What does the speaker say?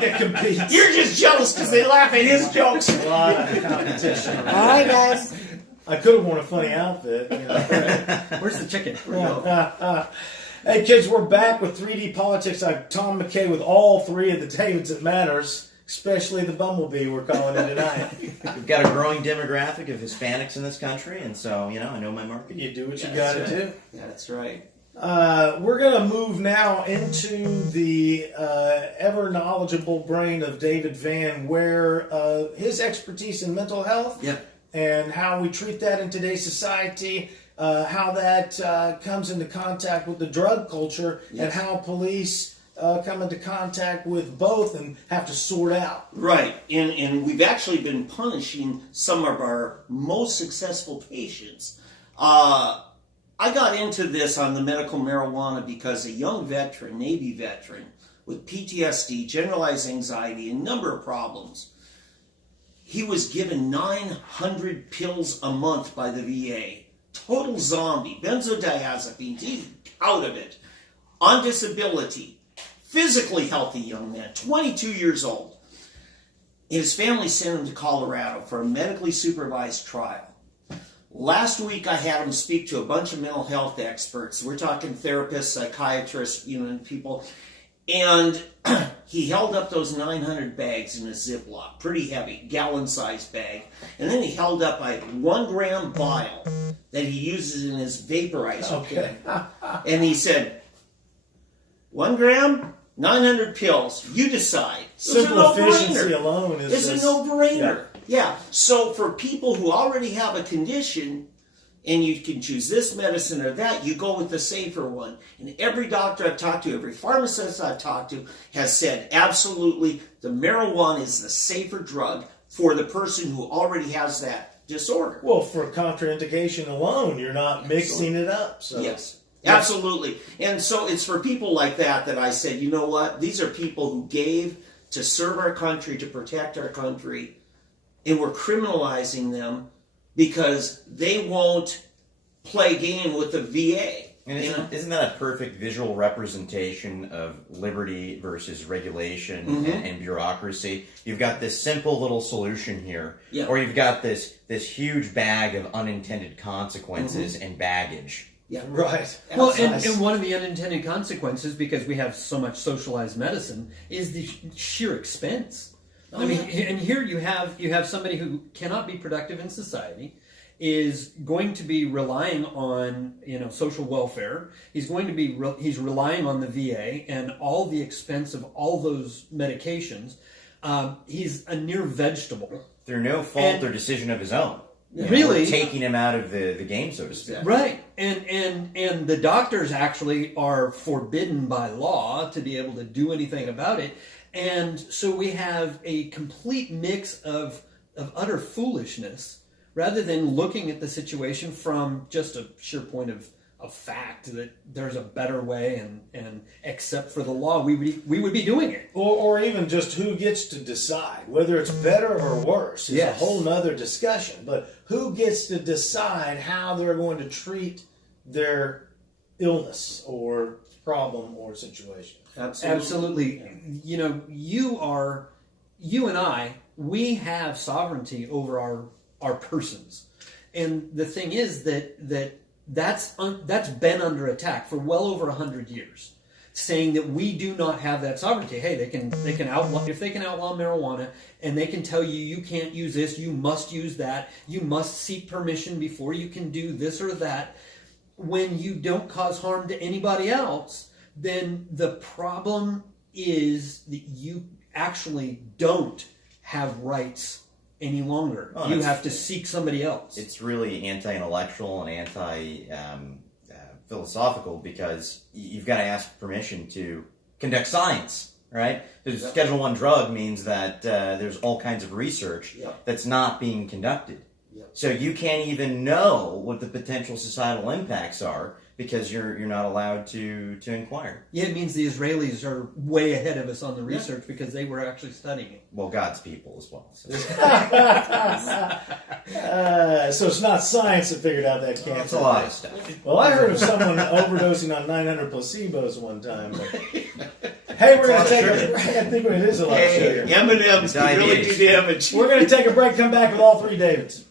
It competes. You're just jealous because they laugh at his jokes. A lot of competition. All right, guys. I could have worn a funny outfit. You know. Where's the chicken? Hey, kids, we're back with 3D Politics. I'm Tom McKay with all three of the Davids that matters, especially the Bumblebee we're calling it tonight. We've got a growing demographic of Hispanics in this country, and so, I know my market. You do what you got to do. That's right. We're going to move now into the ever knowledgeable brain of David Vann, where his expertise in mental health and how we treat that in today's society, how that comes into contact with the drug culture, and how police come into contact with both and have to sort out. Right, and we've actually been punishing some of our most successful patients. I got into this on the medical marijuana because a young veteran, Navy veteran, with PTSD, generalized anxiety, a number of problems, he was given 900 pills a month by the VA. Total zombie, benzodiazepines, he's out of it. On disability, physically healthy young man, 22 years old. His family sent him to Colorado for a medically supervised trial. Last week I had him speak to a bunch of mental health experts. We're talking therapists, psychiatrists, and people. And he held up those 900 bags in a Ziploc, pretty heavy, gallon-sized bag. And then he held up a 1 gram vial that he uses in his vaporizer kit. And he said, 1 gram, 900 pills, you decide. Simple efficiency alone is It's a no-brainer. Yeah, so for people who already have a condition, and you can choose this medicine or that, you go with the safer one. And every doctor I've talked to, every pharmacist I've talked to has said, absolutely, the marijuana is the safer drug for the person who already has that disorder. Well, for contraindication alone, you're not mixing it up. So. Yes, absolutely. And so it's for people like that I said, you know what? These are people who gave to serve our country, to protect our country, and we're criminalizing them because they won't play game with the VA. And isn't that a perfect visual representation of liberty versus regulation and bureaucracy? You've got this simple little solution here, or you've got this huge bag of unintended consequences and baggage. Yeah, right. Well, and one of the unintended consequences, because we have so much socialized medicine, is the sheer expense. I mean, and here you have somebody who cannot be productive in society, is going to be relying on social welfare. He's going to be he's relying on the VA and all the expense of all those medications. He's a near vegetable through no fault or decision of his own. Really, we're taking him out of the game, so to speak. Right, and the doctors actually are forbidden by law to be able to do anything about it. And so we have a complete mix of utter foolishness, rather than looking at the situation from just a sheer point of fact that there's a better way, and except for the law, we would be doing it. Or even just who gets to decide whether it's better or worse is a whole nother discussion. But who gets to decide how they're going to treat their illness or problem or situation? Absolutely. You and I, we have sovereignty over our persons. And the thing is that's been under attack for well over 100 years, saying that we do not have that sovereignty. Hey, they can outlaw, if they can outlaw marijuana, and they can tell you can't use this, you must use that, you must seek permission before you can do this or that. When you don't cause harm to anybody else, then the problem is that you actually don't have rights any longer. You have to seek somebody else. It's really anti-intellectual and anti-philosophical because you've got to ask permission to conduct science, right? Because Schedule I drug means that there's all kinds of research that's not being conducted. So you can't even know what the potential societal impacts are because you're not allowed to inquire. Yeah, it means the Israelis are way ahead of us on the research because they were actually studying it. Well, God's people as well. So, so it's not science that figured out that cancer. It's a lot of stuff. Well, I heard of someone overdosing on 900 placebos one time. But Hey, we're going It's to a take lot a of break. I think it is a lot of Hey, sugar. M&M's can really do Diabetes. damage. We're going to take a break, come back with all three Davids.